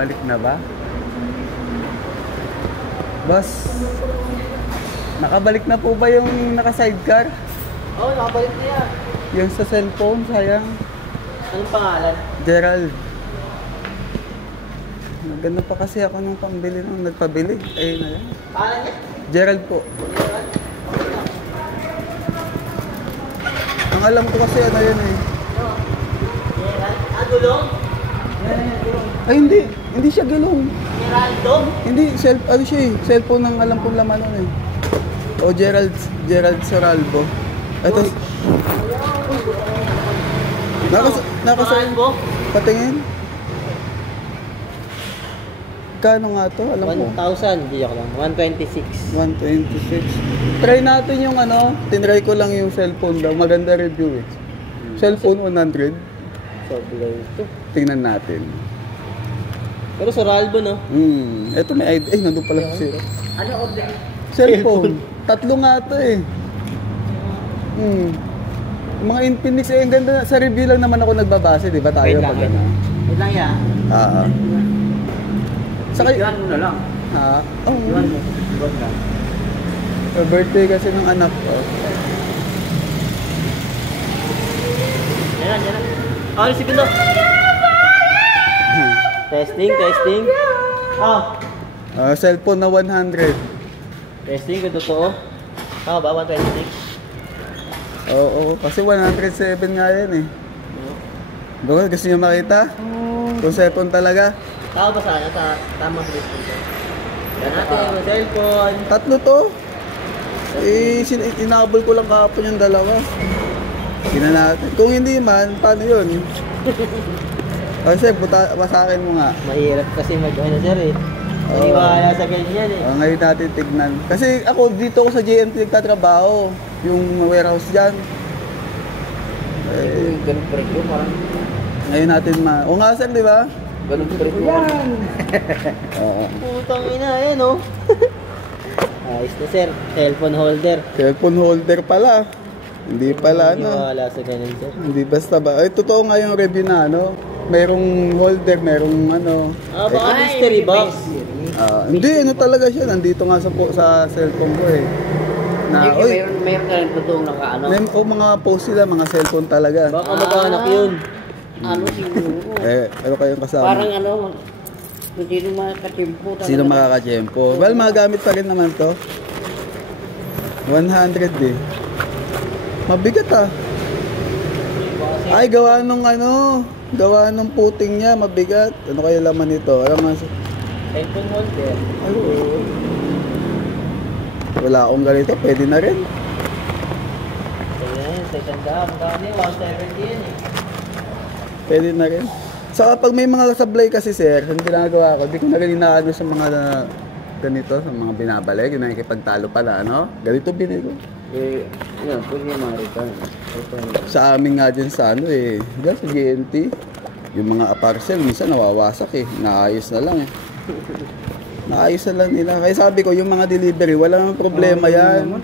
bumalik na ba? Boss, nakabalik na po ba yung naka-sidecar? Oo, nakabalik na yan. Yung sa cellphone, sayang. Anong pangalan? Gerald. Maganda pa kasi ako nung pambili nung nagpabili. Ayun na yan. Pangalan niya? Gerald po. Ang alam ko kasi ano yun eh. Gerald? Ah, gulong? Ay hindi. Hindi siya gulong. Geraldo? Hindi. Ano siya eh. Cellphone ng alam kong laman nun eh. O Gerald Soralbo. Ito. Geraldo? Patingin. Kano nga to? Alam ko. 1,000. Di ako lang. 126. 126. Try natin yung ano. Tinry ko lang yung cellphone daw. Maganda review eh. Cellphone 100. Sobrang ito. Tingnan natin. Pero sa Ralbo, no? Ito may ID. Ay, nandun pala si Zero. Ano order? Cellphone. Tatlo nga ito eh. Mga Infinix eh. Ang ganda. Sa review lang naman ako nagbabase. Di ba tayo? Wait lang. Wait lang yan. Saka, Iwan mo na lang. oh. Iwan mo. Iwan ka. Birthday kasi ng anak ko. Yan. Oh, segundo. Testing. Cellphone na 100. Testing kung totoo. Tama ba? 126? Oo, kasi 107 nga yan eh. Baka gusto nyo makita? Kung cellphone talaga. Tama ba sana? Tamang listing ko. Yan natin yung cellphone. Tatlo to. Inabol ko lang kahapon yung dalawa. Tingnan natin. Kung hindi man, paano yun? Kasi basakin mo nga. Mahirap kasi mag-ano sir eh. Maniwala sa ganyan eh. Ngayon natin tignan. Kasi ako dito ko sa JNT nagtatrabaho. Yung warehouse dyan. Ganun pa rin ko parang. Ngayon natin o nga sir, di ba? Ganun pa rin ko. Yan! Oo. Putang ina, yan oh. Ayos na sir. Cellphone holder. Cellphone holder pala. Hindi pala ano. Maniwala sa ganun sir. Hindi basta ba. Ay, totoo nga yung review na ano. Merong holder, merong ano. Baka mystery box. Hindi, ano talaga siya. Nandito nga sa cellphone ko eh. Na, Mayroon na rin totoong nakaano. Mga post sila, mga cellphone talaga. Baka mag-anak yun. Ano siguro? Ano kayong kasama? Parang ano, kung sino makakachempo. Sino makakachempo? Well, magamit pa rin naman to. 100 eh. Mabigat ah. Ay, gawa nung puting niya, mabigat. Ano kaya laman nito? Alam mo, Cellphone holder. Wala akong ganito, pwede na rin. Ayan, sa isang daan. Magkano yun? 170 yan eh. Pwede na rin. Saka pag may mga sablay kasi sir, ang ginagawa ko, di ko na rin inaano sa mga ganito, sa mga binabalik, yung nakikipagtalo pala, ano? Ganito binili ko. Yan, pwede yung mga return. Sa amin nga dyan sa ano eh, dyan sa GNT, yung mga parcel, minsan nawawasak eh, naayos na lang eh. Naayos na lang nila. Kaya sabi ko, yung mga delivery, walang problema yan.